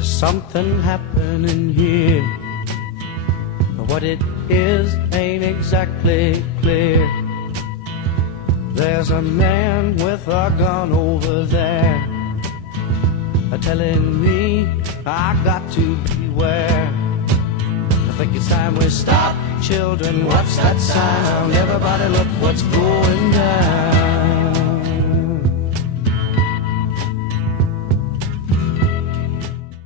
There's something happening here, but what it is ain't exactly clear. There's a man with a gun over there, telling me I got to beware. I think it's time we stop. Children, what's that sound? Everybody look what's going on.